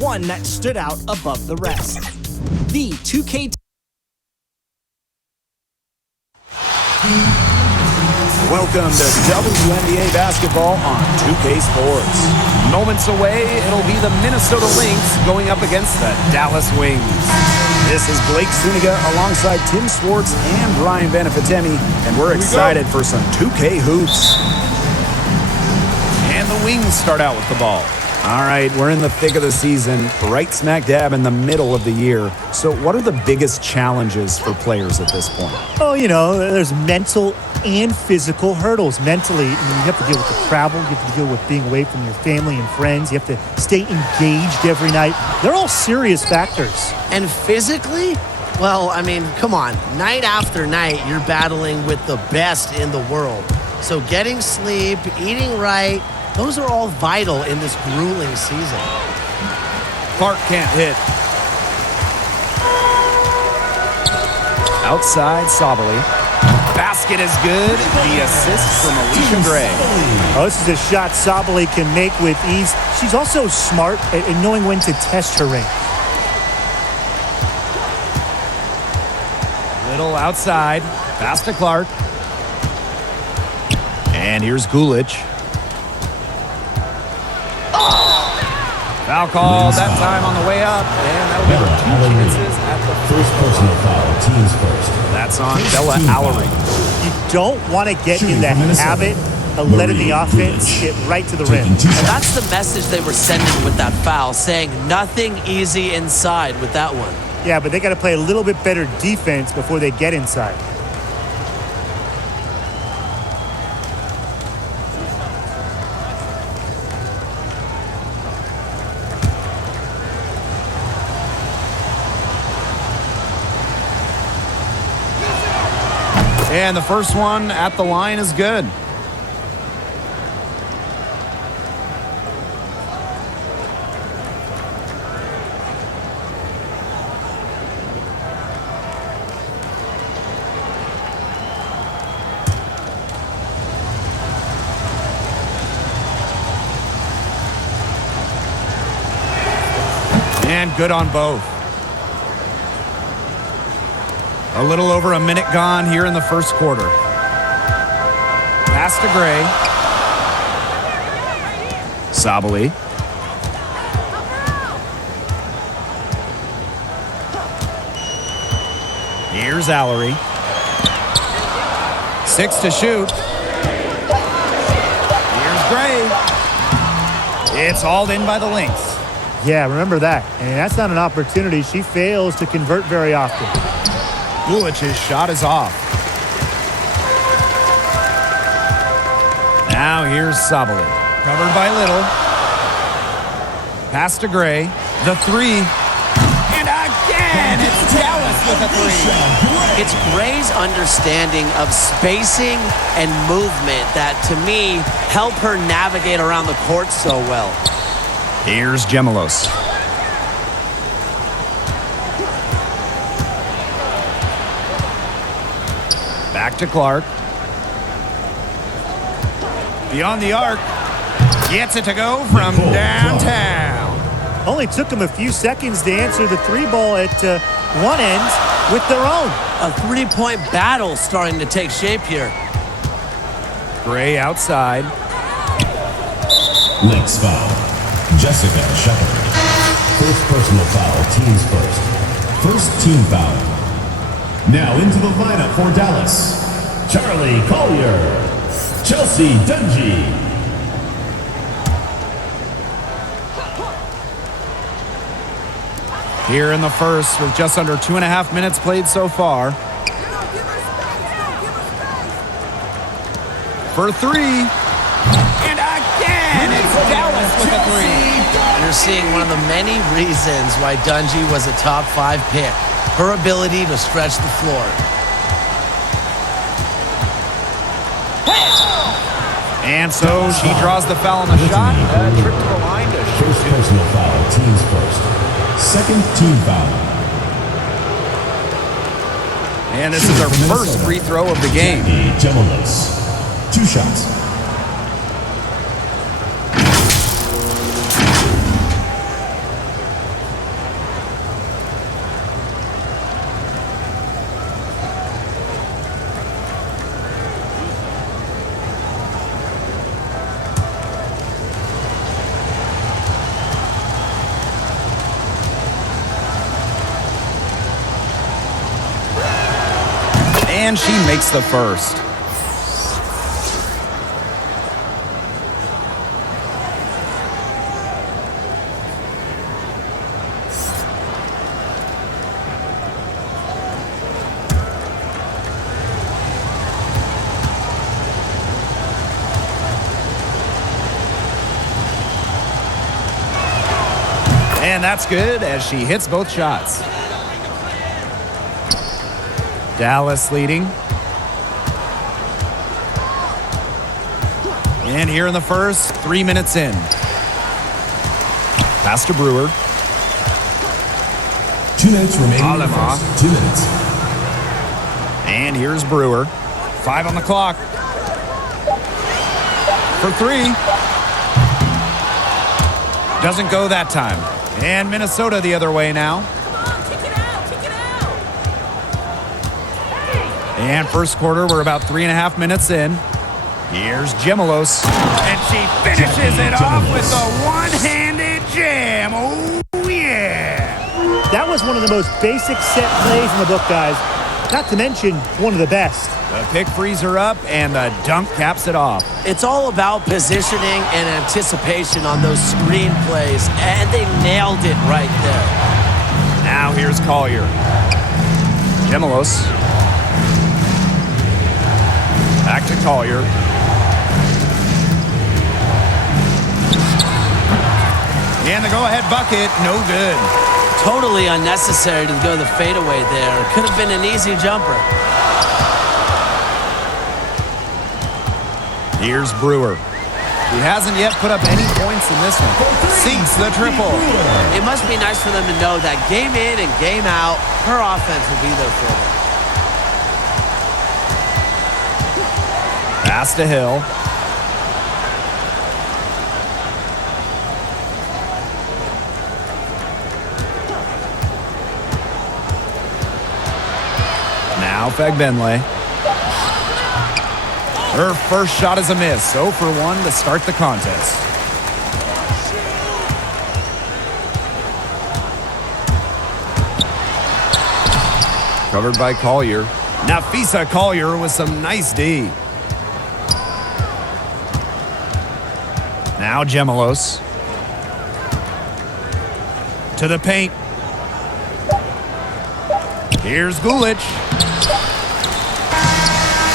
one that stood out above the rest. The 2K. Welcome to WNBA basketball on 2K Sports. Moments away, it'll be the Minnesota Lynx going up against the Dallas Wings. This is Blake Zuniga alongside Tim Swartz and Brian Benefitemi, and we're excited for some 2K hoops. And the Wings start out with the ball. All right, we're in the thick of the season, right smack dab in the middle of the year. So what are the biggest challenges for players at this point? Oh, you know, there's mental and physical hurdles. Mentally, you have to deal with the travel. You have to deal with being away from your family and friends. You have to stay engaged every night. They're all serious factors. And physically? Well, I mean, come on. Night after night, you're battling with the best in the world. So getting sleep, eating right, those are all vital in this grueling season. Clark can't hit. Outside, Sabali. Basket is good. The assist from Alicia Gray. Oh, this is a shot Sabali can make with ease. She's also smart at knowing when to test her range. Little outside. Pass to Clark. And here's Gulic. Foul call that time on the way up, and that'll give her 2 chances at the first personal foul, teams first. That's on Bella Allery. You don't want to get in the habit of letting the offense get right to the rim. And that's the message they were sending with that foul, saying nothing easy inside with that one. Yeah, but they got to play a little bit better defense before they get inside. And the first one at the line is good. And good on both. A little over a minute gone here in the first quarter. Pass to Gray. Sabali. Here's Allery. 6 to shoot. Here's Gray. It's hauled in by the Lynx. Yeah, remember that. And that's not an opportunity she fails to convert very often. Gulic's shot is off. Now here's Sabali. Covered by Little. Pass to Gray. The 3. And again, it's Dallas with a 3. It's Gray's understanding of spacing and movement that, to me, help her navigate around the court so well. Here's Gemelos. Back to Clark. Beyond the arc. Gets it to go from downtown. Only took them a few seconds to answer the 3 ball at one end with their own. A 3-point battle starting to take shape here. Gray outside. Lynx foul. Jessica Shepard. First personal foul, teams first. First team foul. Now into the lineup for Dallas. Charlie Collier. Chelsea Dungy. Here in the first with just under 2.5 minutes played so far. For 3. And again, it's Dallas with a 3. You're seeing one of the many reasons why Dungy was a top 5 pick. Her ability to stretch the floor. And so she draws the foul on the shot. A trip to the line to shoot. First personal foul, teams first. Second team foul. And this is her first free throw of the game. Gemelos. 2 shots. And she makes the first. And that's good as she hits both shots. Dallas leading. And here in the first, 3 minutes in. Pass to Brewer. 2 minutes remaining. in the Alema. first. 2 minutes. And here's Brewer. 5 on the clock. For 3. Doesn't go that time. And Minnesota the other way now. Come on, kick it out, kick it out. And first quarter, we're about 3.5 minutes in. Here's Gemelos. And she finishes it off with a one-handed jam. Oh, yeah. That was one of the most basic set plays in the book, guys. Not to mention, one of the best. The pick frees her up, and the dunk caps it off. It's all about positioning and anticipation on those screen plays, and they nailed it right there. Now here's Collier. Gemelos. Back to Collier. And the go-ahead bucket, no good. Totally unnecessary to go the fadeaway there. Could have been an easy jumper. Here's Brewer. He hasn't yet put up any points in this one. Sinks the triple. It must be nice for them to know that game in and game out, her offense will be there for them. Pass to Hill. Now Fagbenle. Her first shot is a miss. 0 for 1 to start the contest. Covered by Collier. Nafisa Collier with some nice D. Now Gemelos. To the paint. Here's Gulic.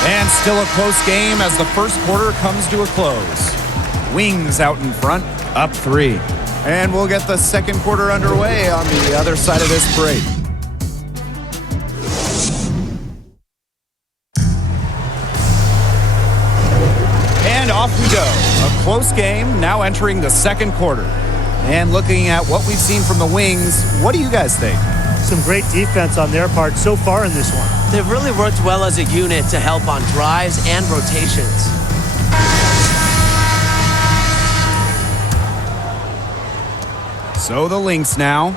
And still a close game as the first quarter comes to a close. Wings out in front, up 3. And we'll get the second quarter underway on the other side of this break. And off we go. A close game, now entering the second quarter. And looking at what we've seen from the Wings, what do you guys think? Some great defense on their part so far in this one. They've really worked well as a unit to help on drives and rotations. So the Lynx now.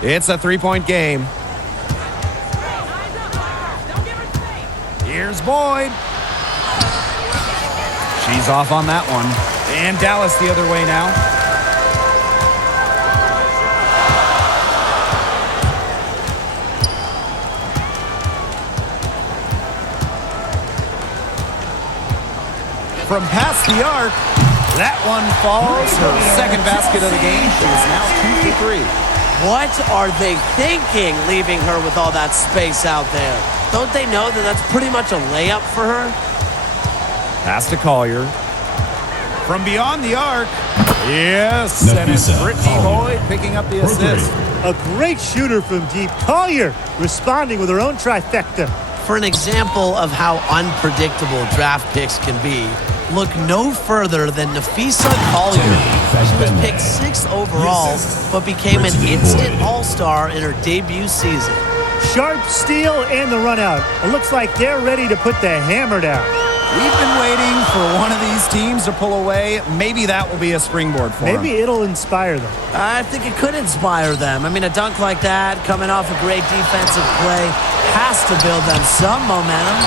It's a 3-point game. Here's Boyd. She's off on that one. And Dallas the other way now. From past the arc, that one falls. Her second basket of the game. She is now 2 for 3. What are they thinking, leaving her with all that space out there? Don't they know that that's pretty much a layup for her? Pass to Collier. From beyond the arc. Yes, and it's Nafisa Brittany Collier. Boyd picking up the assist. A great shooter from deep. Collier responding with her own trifecta. For an example of how unpredictable draft picks can be, look no further than Nafisa Collier. She was picked 6th overall, but became an instant all-star in her debut season. Sharp steal and the run out. It looks like they're ready to put the hammer down. We've been waiting for one of these teams to pull away. Maybe that will be a springboard for them. Maybe it'll inspire them. I think it could inspire them. I mean, a dunk like that, coming off a great defensive play, has to build them some momentum.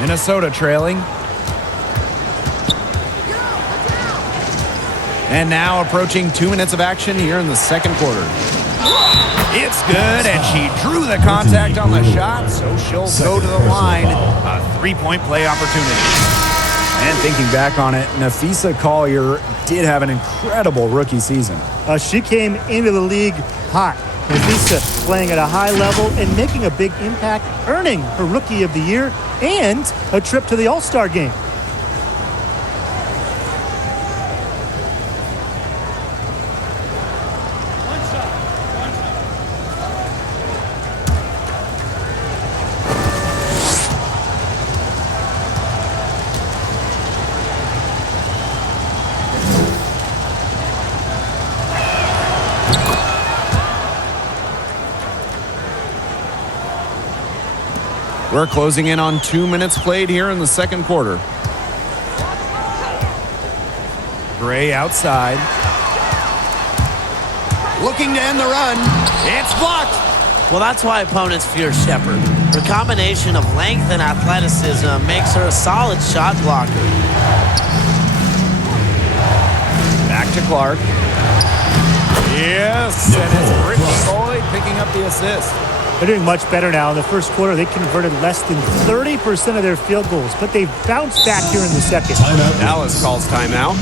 Minnesota trailing. And now approaching 2 minutes of action here in the second quarter. It's good, and she drew the contact on the shot, so she'll go to the line. A three-point play opportunity. And thinking back on it, Nafisa Collier did have an incredible rookie season. She came into the league hot. Nafisa playing at a high level and making a big impact, earning her Rookie of the Year and a trip to the All-Star game. We're closing in on 2 minutes played here in the second quarter. Gray outside. Looking to end the run. It's blocked. Well, that's why opponents fear Shepard. Her combination of length and athleticism makes her a solid shot blocker. Back to Clark. Yes, and it's Brittany Boyd picking up the assist. They're doing much better now. In the first quarter, they converted less than 30% of their field goals, but they've bounced back here in the second. Dallas calls timeout.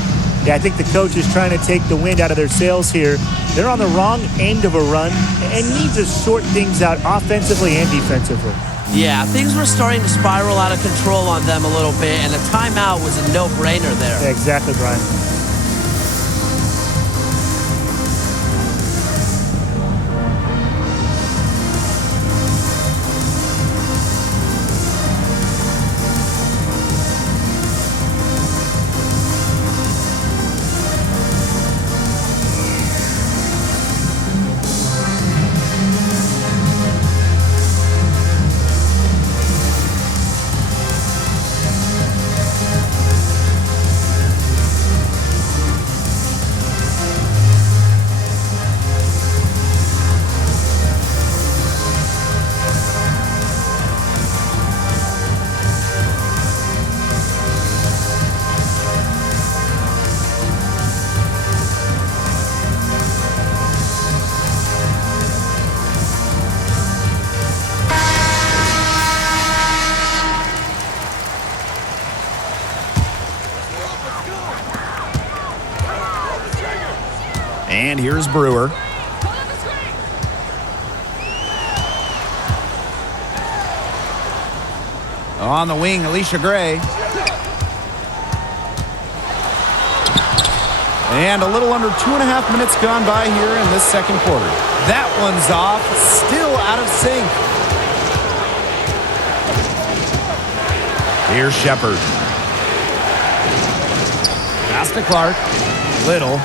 Yeah, I think the coach is trying to take the wind out of their sails here. They're on the wrong end of a run and need to sort things out offensively and defensively. Yeah, things were starting to spiral out of control on them a little bit, and a timeout was a no-brainer there. Yeah, exactly, Brian. And here's Brewer. On the wing, Alicia Gray. And a little under 2.5 minutes gone by here in this second quarter. That one's off, still out of sync. Here's Shepard. Pass to Clark. Little.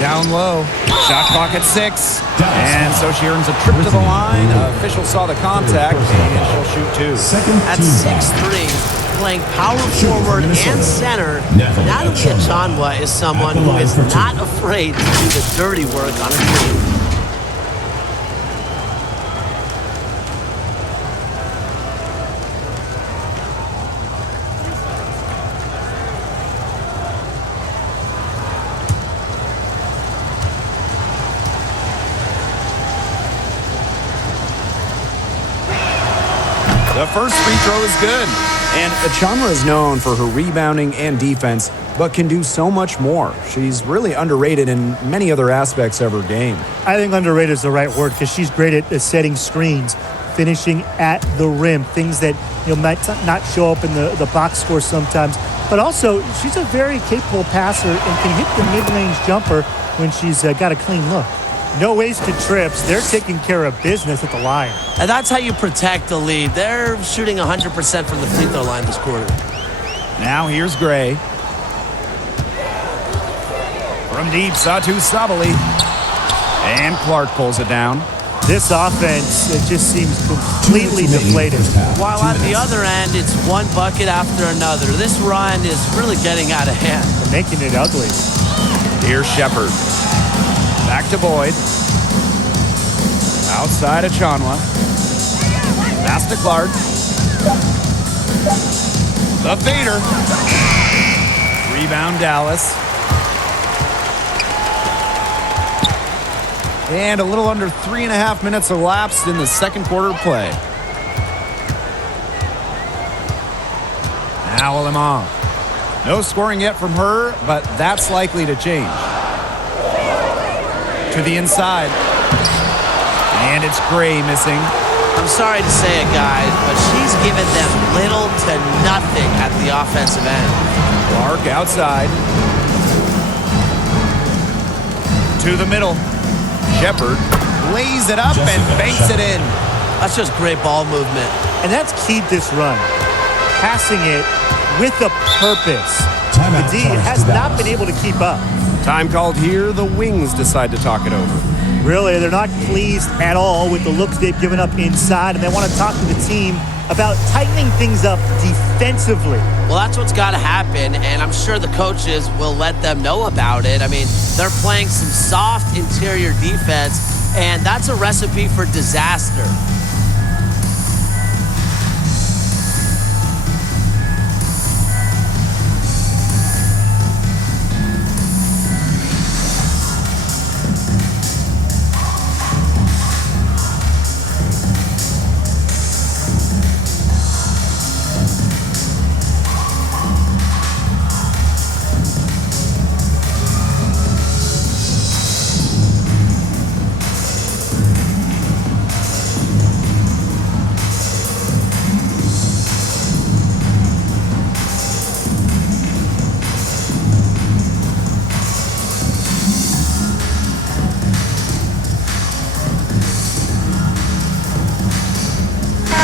Down low. Shot clock at 6. And so she earns a trip to the line. Official saw the contact, and she'll shoot 2. At 6'3", playing power forward and center, Natalie Achanwa is someone who is not afraid to do the dirty work on a team. The first free throw is good. And Achanwa is known for her rebounding and defense, but can do so much more. She's really underrated in many other aspects of her game. I think underrated is the right word because she's great at setting screens, finishing at the rim, things that might not show up in the box score sometimes. But also, she's a very capable passer and can hit the mid-range jumper when she's got a clean look. No wasted trips. They're taking care of business at the line. And that's how you protect the lead. They're shooting 100% from the free throw line this quarter. Now here's Gray. From deep, Satu Sabali. And Clark pulls it down. This offense, it just seems completely deflated. While at the other end, it's one bucket after another. This run is really getting out of hand. They're making it ugly. Here's Shepard. Back to Boyd. Outside of Achanwa. Pass to Clark. The fader. Rebound Dallas. And a little under 3.5 minutes elapsed in the second quarter play. Now Alemán. No scoring yet from her, but that's likely to change. To the inside. And it's Gray missing. I'm sorry to say it, guys, but she's given them little to nothing at the offensive end. Clark outside. To the middle. Shepard lays it up and banks it in. That's just great ball movement. And that's keyed this run. Passing it with a purpose. The D has not been able to keep up. Time called here. The Wings decide to talk it over. Really, they're not pleased at all with the looks they've given up inside, and they want to talk to the team about tightening things up defensively. Well, that's what's got to happen, and I'm sure the coaches will let them know about it. I mean, they're playing some soft interior defense, and that's a recipe for disaster.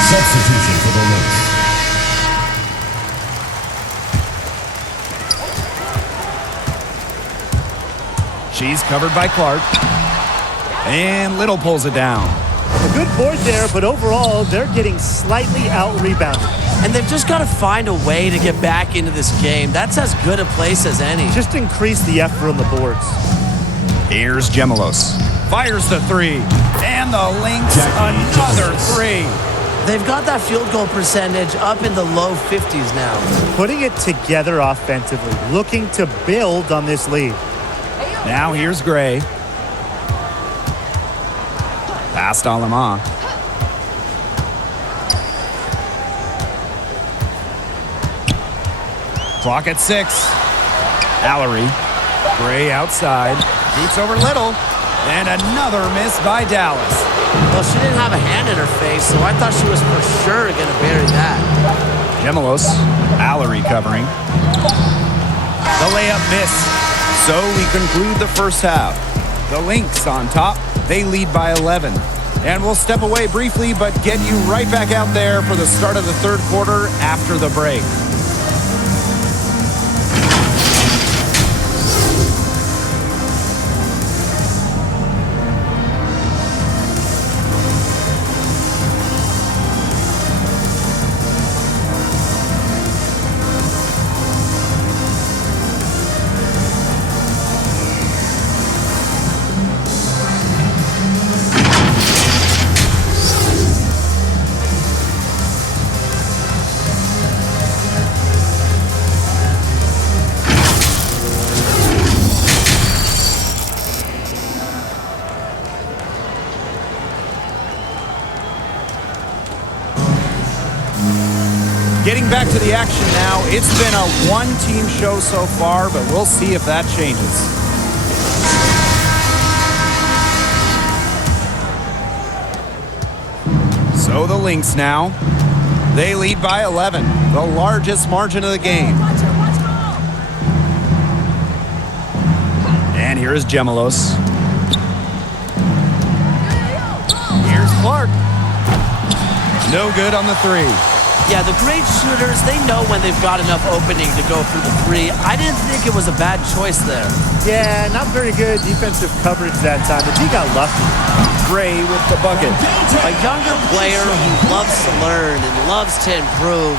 Substitution for the Lynx. She's covered by Clark. And Little pulls it down. A good board there, but overall, they're getting slightly out-rebounded. And they've just got to find a way to get back into this game. That's as good a place as any. Just increase the effort on the boards. Here's Gemelos. Fires the three. And the Lynx, another three. They've got that field goal percentage up in the low 50s now. Putting it together offensively, looking to build on this lead. Now here's Gray. Past Alemán. Clock at 6. Allery. Gray outside. Shoots over Little. And another miss by Dallas. Well, she didn't have a hand in her face, so I thought she was for sure going to bury that. Gemelos. Allery covering. The layup missed. So we conclude the first half. The Lynx on top. They lead by 11. And we'll step away briefly, but get you right back out there for the start of the third quarter after the break. Getting back to the action now. It's been a one-team show so far, but we'll see if that changes. So the Lynx now. They lead by 11, the largest margin of the game. And here is Gemelos. Here's Clark. No good on the three. Yeah, the great shooters, they know when they've got enough opening to go for the three. I didn't think it was a bad choice there. Yeah, not very good defensive coverage that time, but he got lucky. Gray with the bucket. A younger player who loves to learn and loves to improve.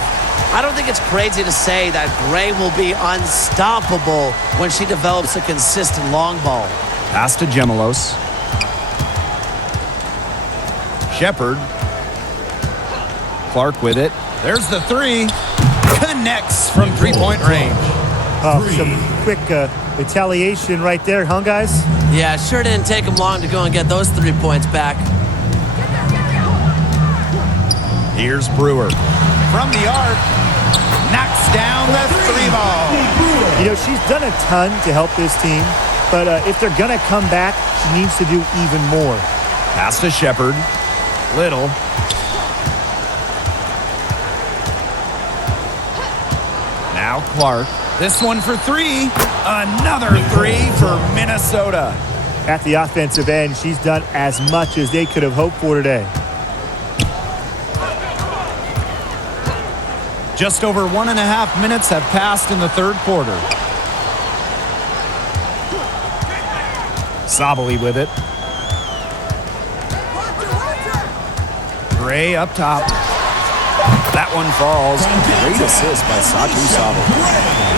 I don't think it's crazy to say that Gray will be unstoppable when she develops a consistent long ball. Pass to Gemelos. Shepard. Clark with it. There's the three. Connects from three-point range. Oh, some quick Retaliation right there, huh, guys? Yeah, it sure didn't take them long to go and get those 3 points back. Here's Brewer. From the arc, knocks down the 3-ball. You know, she's done a ton to help this team, but if they're going to come back, she needs to do even more. Pass to Shepard. Little. Now Clark. This one for 3. Another 3 for Minnesota. At the offensive end, she's done as much as they could have hoped for today. Just over 1.5 minutes have passed in the third quarter. Sabali with it. Gray up top. That one falls. Great assist by Satu Sabali.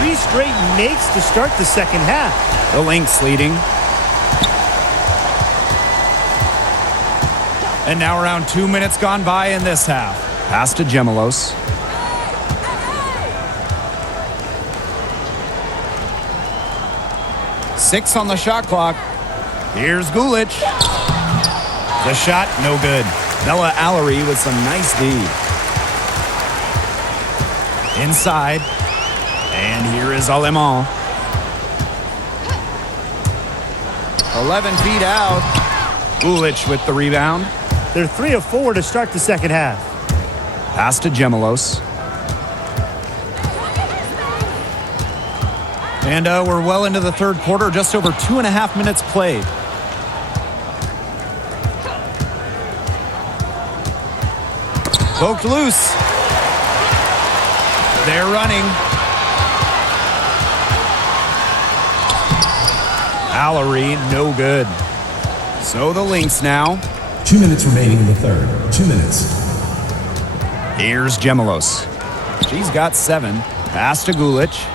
3 straight makes to start the second half. The Lynx leading. And now around 2 minutes gone by in this half. Pass to Gemelos. Six on the shot clock. Here's Gulich. The shot, no good. Bella Allery with some nice D. Inside. And here is Alemán. 11 feet out. Gulich with the rebound. They're 3 of 4 to start the second half. Pass to Gemelos. And we're well into the third quarter, just over 2.5 minutes played. Poked loose. They're running. Allery, no good. So the Lynx now. 2 minutes remaining in the third. 2 minutes. Here's Gemelos. She's got 7. Pass to Gulich.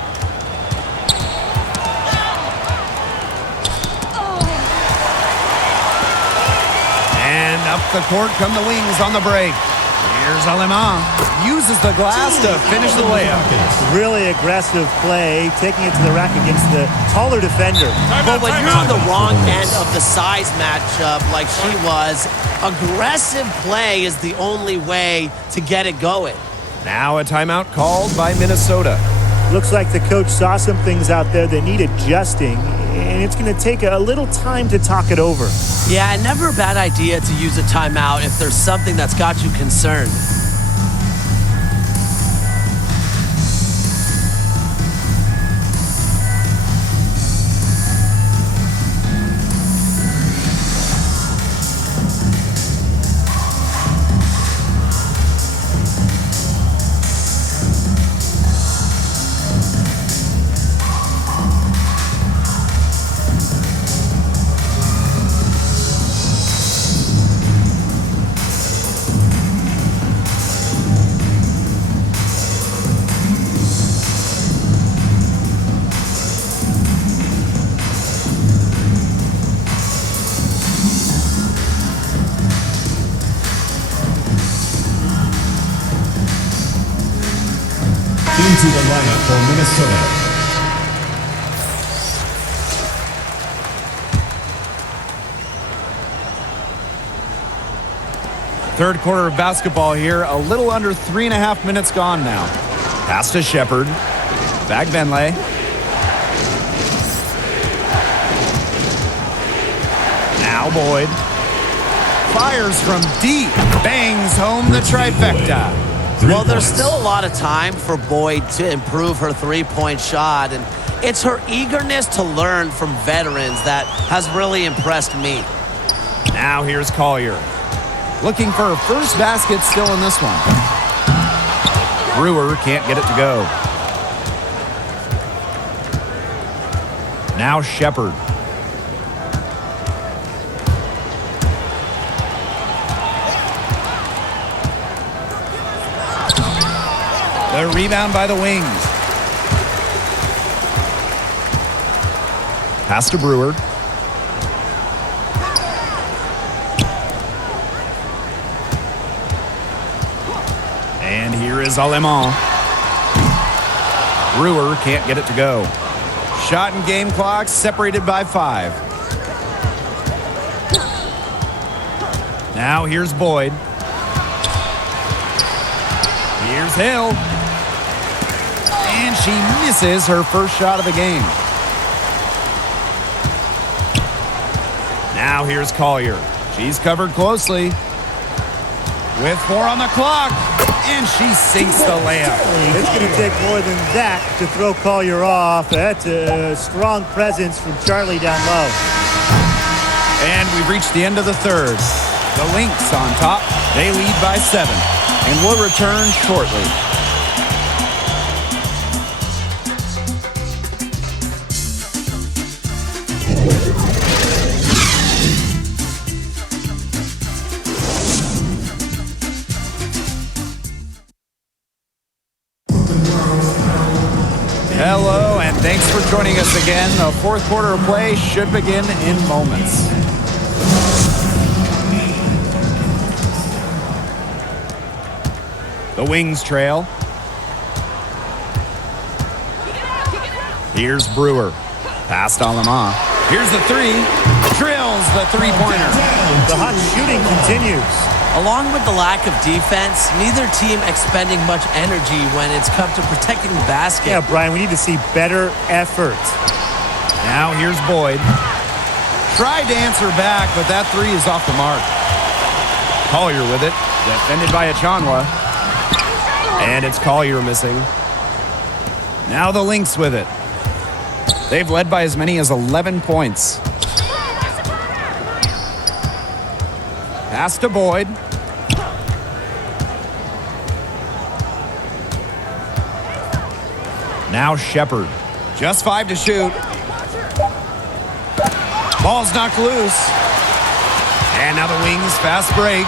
And up the court come the Wings on the break. Here's Alemán. Uses the glass to finish the layup. Really aggressive play, taking it to the rack against the taller defender. But when you're on the wrong end of the size matchup like she was, aggressive play is the only way to get it going. Now a timeout called by Minnesota. Looks like the coach saw some things out there that need adjusting, and it's going to take a little time to talk it over. Yeah, never a bad idea to use a timeout if there's something that's got you concerned. Into the lineup for Minnesota. Third quarter of basketball here. A little under 3.5 minutes gone now. Pass to Shepard. Back Benley. Now Boyd. Fires from deep. Bangs home the trifecta. Well, there's still a lot of time for Boyd to improve her three-point shot, and it's her eagerness to learn from veterans that has really impressed me. Now here's Collier. Looking for her first basket still in this one. Brewer can't get it to go. Now Shepard. The rebound by the Wings. Pass to Brewer. And here is Alemán. Brewer can't get it to go. Shot and game clock separated by 5. Now here's Boyd. Here's Hill. And she misses her first shot of the game. Now here's Collier. She's covered closely. With 4 on the clock. And she sinks the layup. It's going to take more than that to throw Collier off. That's a strong presence from Charlie down low. And we've reached the end of the third. The Lynx on top. They lead by 7. And we'll return shortly. Hello, and thanks for joining us again. The fourth quarter of play should begin in moments. The Wings trail. Here's Brewer. Pass to Alema. Here's the 3. Drills the three-pointer. The hot shooting continues. Along with the lack of defense, neither team expending much energy when it's come to protecting the basket. Yeah, Brian, we need to see better effort. Now here's Boyd. Tried to answer back, but that 3 is off the mark. Collier with it. Defended by Achanwa. And it's Collier missing. Now the Lynx with it. They've led by as many as 11 points. Pass to Boyd. Now Shepard. Just 5 to shoot. Ball's knocked loose. And now the Wings fast break.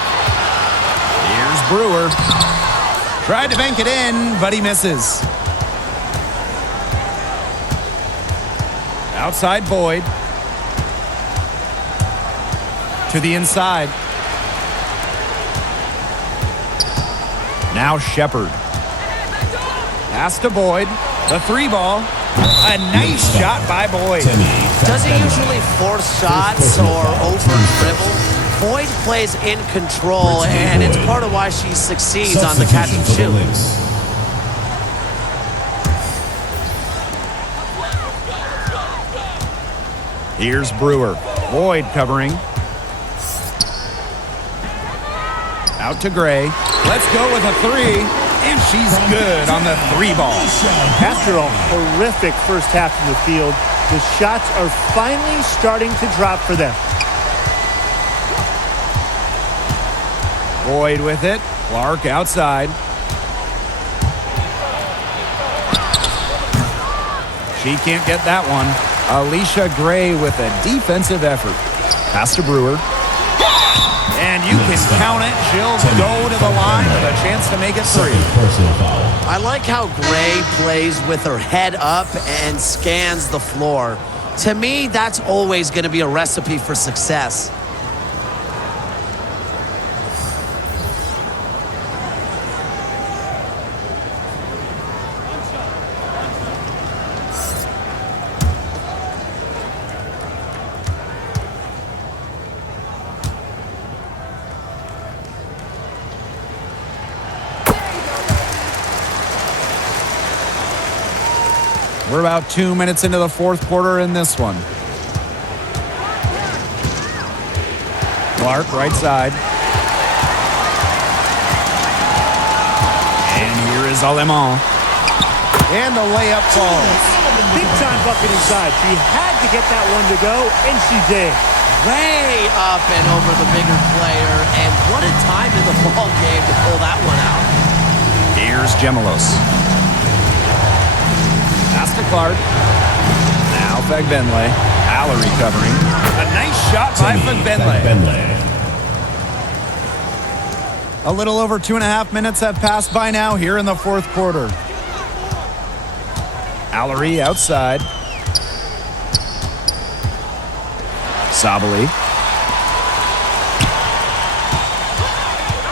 Here's Brewer. Tried to bank it in, but he misses. Outside Boyd. To the inside. Now Shepard. Pass to Boyd. The 3 ball. A nice shot by Boyd. Doesn't usually force shots or over-dribble. Boyd plays in control, and it's part of why she succeeds on the catch and shoot. Here's Brewer. Boyd covering. Out to Gray. Let's go with a 3. And she's good on the 3 ball. After a horrific first half from the field, the shots are finally starting to drop for them. Boyd with it. Clark outside. She can't get that one. Alicia Gray with a defensive effort. Pass to Brewer. And you can count it. She'll go to the line with a chance to make it 3. I like how Gray plays with her head up and scans the floor. To me, that's always going to be a recipe for success. We're about 2 minutes into the fourth quarter in this one. Clark, right side. And here is Alema. And the layup falls. Big time bucket inside. She had to get that one to go, and she did. Way up and over the bigger player, and what a time in the ball game to pull that one out. Here's Gemelos. Pass to Clark. Now Fagbenle. Allery covering. A nice shot by Fagbenle. A little over 2.5 minutes have passed by now here in the fourth quarter. Allery outside. Sabali.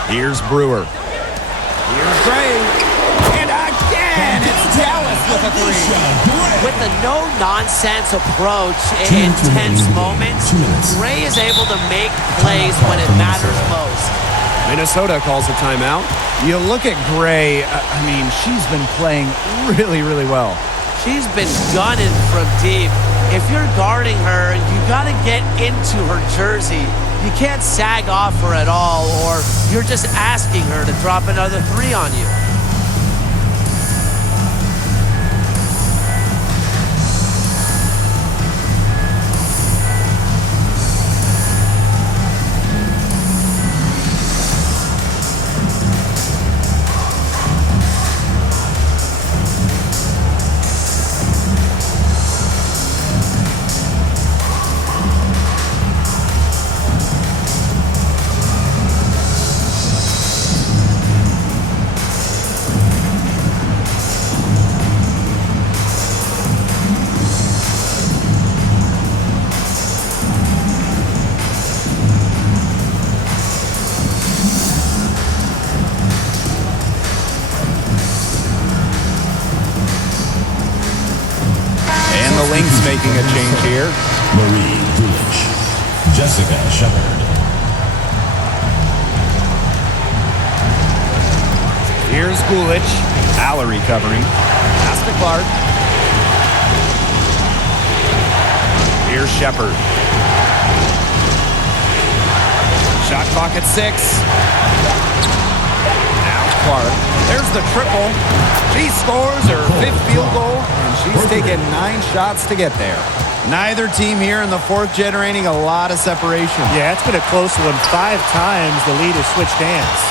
Here's Brewer. Here's Gray. And again, it's Dallas with a three. With the no-nonsense approach in tense moments, Gray is able to make plays when it matters most. Minnesota calls a timeout. You look at Gray, I mean, she's been playing really, really well. She's been gunning from deep. If you're guarding her, you got to get into her jersey. You can't sag off her at all, or you're just asking her to drop another three on you. And the Lynx making a change here. Marie Dulich. Jessica Shepard. Here's Gulich. Allery covering. Pass to Clark. Here's Shepard. Shot clock at 6. Now Clark. There's the triple. She scores her 5th field goal, and she's taken 9 shots to get there. Neither team here in the 4th generating a lot of separation. Yeah, it's been a close one. 5 times the lead has switched hands.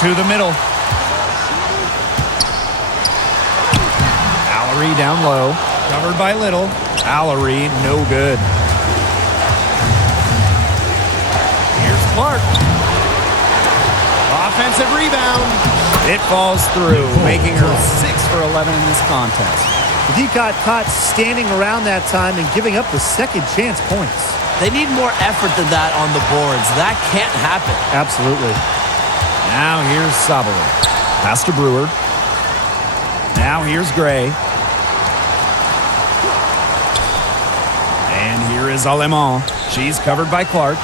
To the middle. Allery down low. Covered by Little. Allery, no good. Here's Clark. Offensive rebound. It falls through, making her 6 for 11 in this contest. He got caught standing around that time and giving up the second chance points. They need more effort than that on the boards. That can't happen. Absolutely. Now here's Sabali. Pass to Brewer. Now here's Gray. And here is Alemán. She's covered by Clark.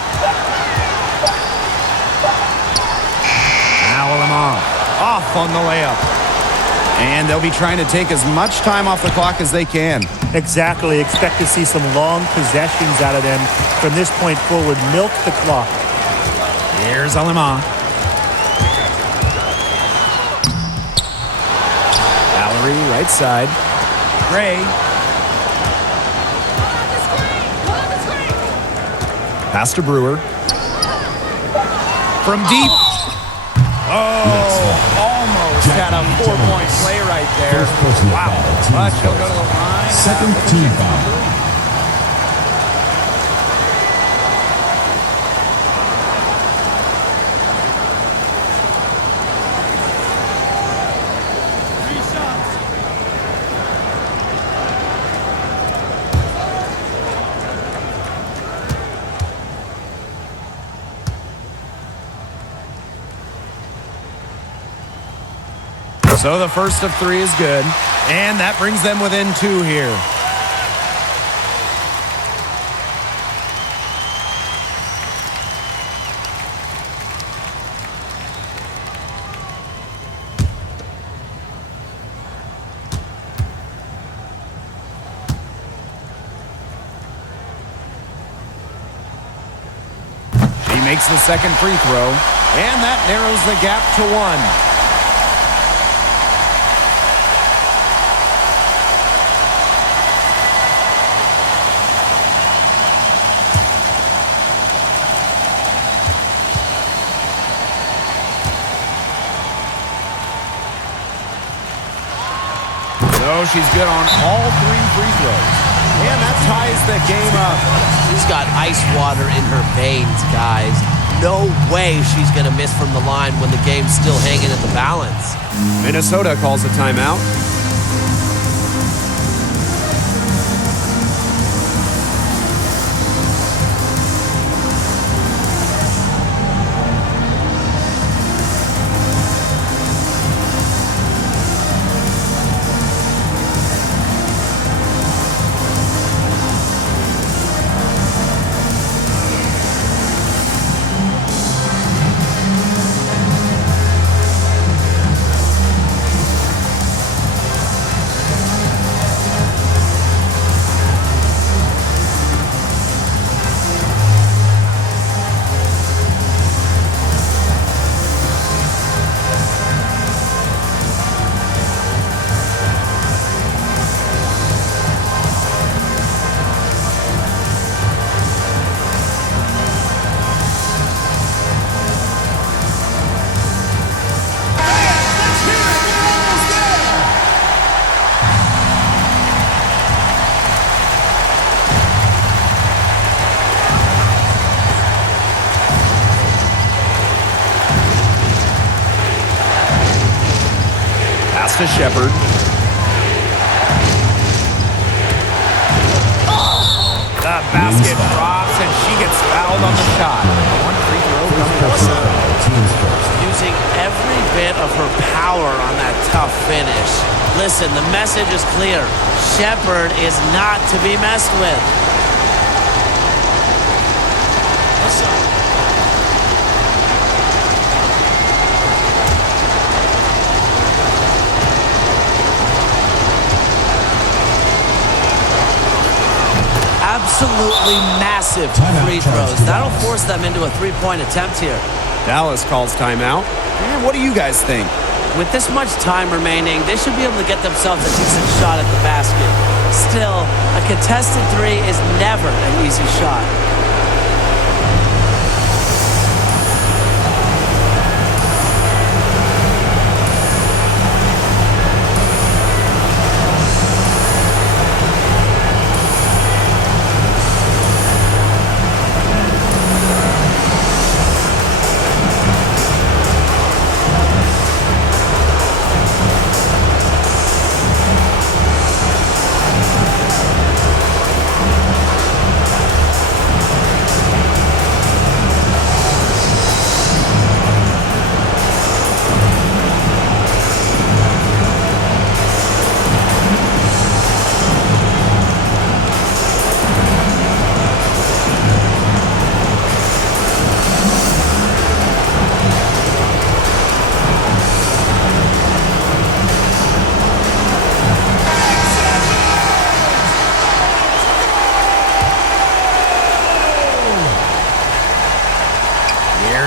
Now Alemán. Off on the layup. And they'll be trying to take as much time off the clock as they can. Exactly. Expect to see some long possessions out of them from this point forward. Milk the clock. Here's Alemán. Allery, right side. Gray. Pass to Brewer. From deep. Oh, almost had a 4-point play right there. Wow. But she'll go to the line. Second team foul. So the first of 3 is good. And that brings them within 2 here. She makes the second free throw. And that narrows the gap to 1. So she's good on all 3 free throws. And that ties the game up. She's got ice water in her veins, guys. No way she's going to miss from the line when the game's still hanging in the balance. Minnesota calls a timeout. to Shepard. The basket drops, and she gets fouled on the shot. One free throw coming up. Teams first. Using every bit of her power on that tough finish. Listen, the message is clear. Shepard is not to be messed with. Absolutely massive free throws. That'll force them into a three-point attempt here. Dallas calls timeout. And what do you guys think? With this much time remaining, they should be able to get themselves a decent shot at the basket. Still, a contested three is never an easy shot.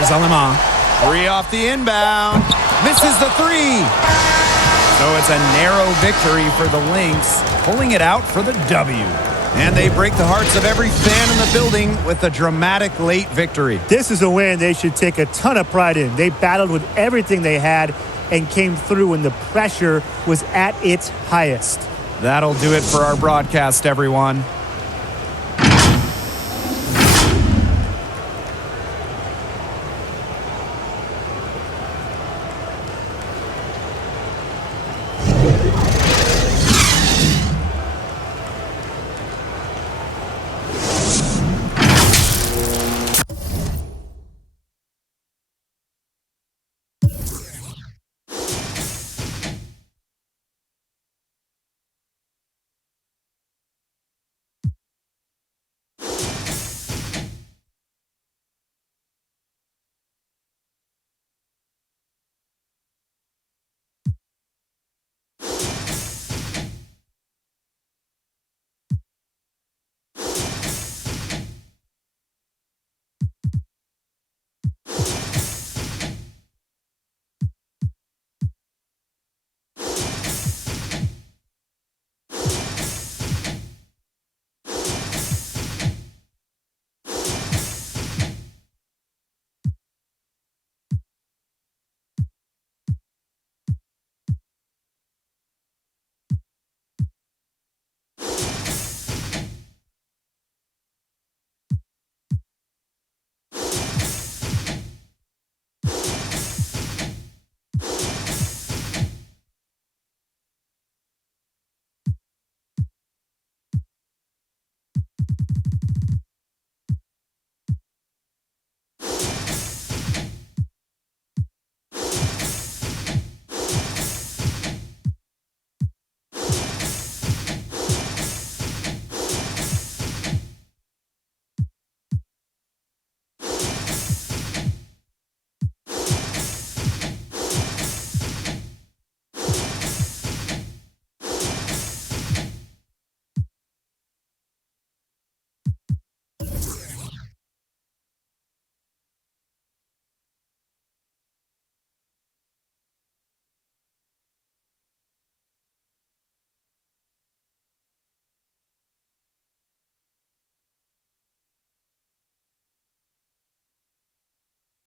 Salima. Three off the inbound. Misses the three. So it's a narrow victory for the Lynx, pulling it out for the W. And they break the hearts of every fan in the building with a dramatic late victory. This is a win they should take a ton of pride in. They battled with everything they had and came through when the pressure was at its highest. That'll do it for our broadcast, everyone.